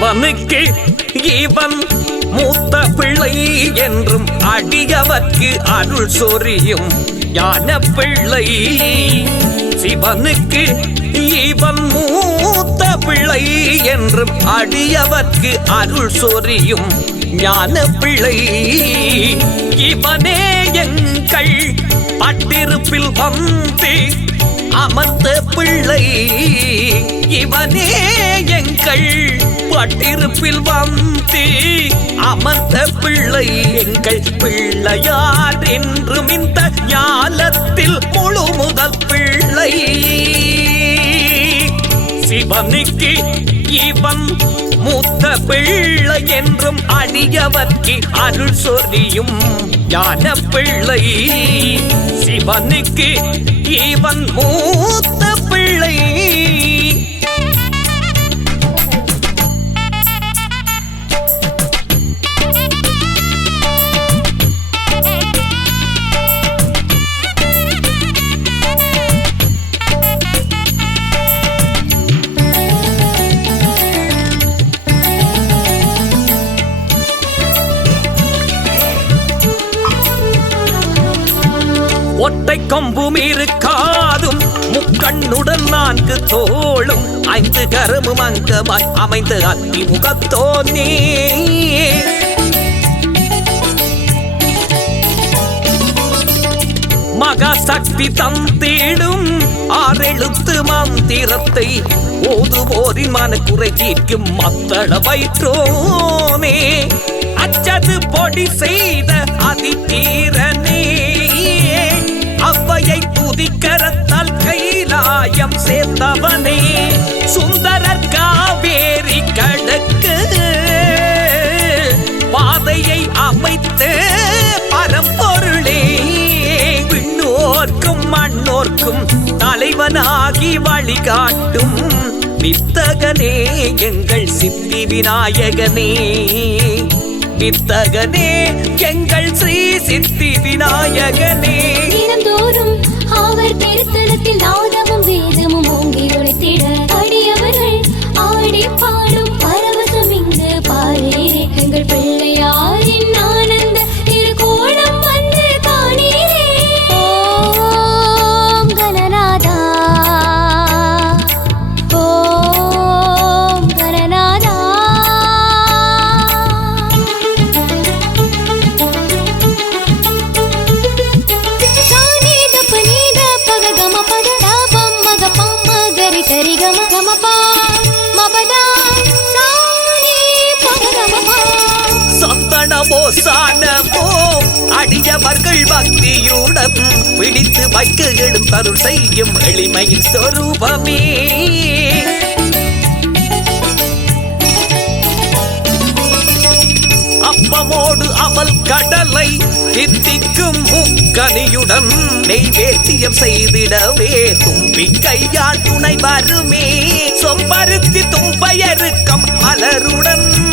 இவனுக்கு இவன் மூத்த பிள்ளை என்றும் அடியவர்க்கு அருள் சொரியும் ஞான பிள்ளை. சிவனுக்கு இவன் மூத்த பிள்ளை என்றும் அடியவர்க்கு அருள் சொரியும் ஞான பிள்ளை. இவனே எங்கள் பட்டிருப்பில் வந்து அமர்ந்த பிள்ளை. இவனே எங்கள் பட்டிருப்பில் வந்து. அமர்ந்த பிள்ளை எங்கள் பிள்ளையார் என்றும் இந்த ஞாலத்தில் முழு முதல் பிள்ளை. சிவனுக்கு இவன் மூத்த பிள்ளை என்றும் அடியவர்க்கு அருள் சொல்லியும் ஞான பிள்ளை. சிவனுக்கு இவன் மூத்த ஒட்டை கொம்பும் இருக்காதும். முக்கண்ணுடன் நான்கு தோளும் ஐந்து கரமும் அங்கமாய் அமைந்து அத்தி முகத்தோனே மகாசக்தி தந்திடும் ஆறெழுத்து மந்திரத்தை ஓதுவோரின் மனக்குறை தீர்க்கும் மத்தள வயிற்றோனே அச்சது பொடி செய்த அதிதீரனே சுந்தரர் காவேரி கடக்கு பாதையை அமைத்து பரம்பொருளே விண்ணோர்க்கும் மண்ணோர்க்கும் தலைவனாகி வழிகாட்டும் வித்தகனே எங்கள் சித்தி விநாயகனே. வித்தகனே எங்கள் ஸ்ரீ சித்தி விநாயகனே. சந்தனமோ அடியவர்கள் பக்தியுடன் பிடித்து வைக்கையிடும் தருள் செய்யும் எளிமையின் சொரூபமே. அப்பமோடு அவள் கடலை தித்திக்கும் முக்கனியுடன் நெய்வேத்தியம் செய்திடவே. தும்பி கையால் துணை வருமே. சொம்பருத்தி தும்பையருக்கம் மலருடன்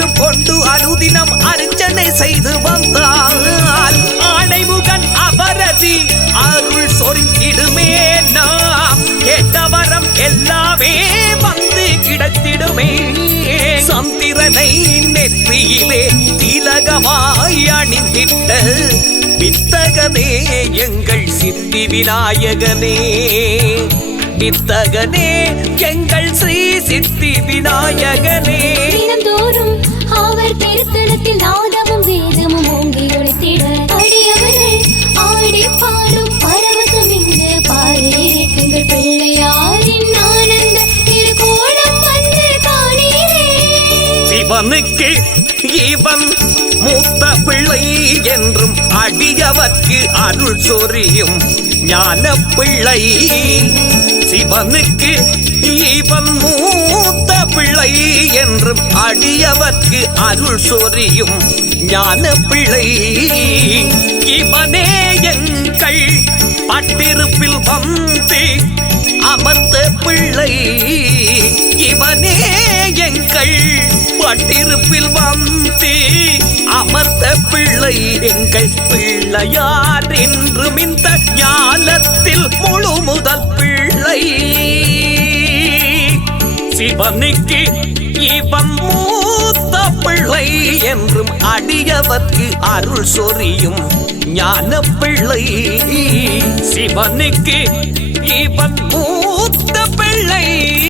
சொல்லும் கொண்டு அனுதினம் அர்ச்சனை செய்து வந்தால் ஆணைமுகன் அபரதி அருள் சொருங்கிடுமே நாம். கேட்டவரம் எல்லாமே வந்து கிடைத்திடுமே. சந்திரனை நெற்றியிலே திலகமாய் அணிந்திட்ட வித்தகனே எங்கள் சித்தி விநாயகனே. வித்தகனே எங்கள் ஸ்ரீ சித்தி விநாயகனே. திருத்தலத்தில் நாதமும் வேதமும் ஓங்கி ஒழித்திட அடியவர்கள் ஆடி பாடும் பரவசம் இங்கு பாரே எங்கள் பிள்ளையாரின் ஆனந்த திருக்கோணம் வந்து காணீரே சிவனுக்கு இவன் மூத்த பிள்ளை என்றும் அடியவர்க்கு அருள் சொரியும் ஞான பிள்ளை. சிவனுக்கு இவன் மூத்த பிள்ளை என்றும் அடியவர்க்கு அருள் சொரியும் ஞான பிள்ளை இவனே எங்கள் பட்டிருப்பில் வந்து அமர்ந்த பிள்ளை. இவனே எங்கள் பட்டிருப்பில் வந்து அமர்ந்த பிள்ளை. எங்கள் பிள்ளையார் என்றும் இந்த ஞானத்தில் முழு முதல் பிள்ளை. சிவனுக்கு இவன் மூத்த பிள்ளை என்றும் அடியவர்க்கு அருள் சொரியும் ஞான பிள்ளை. சிவனுக்கு இவன் மூத்த பிள்ளை.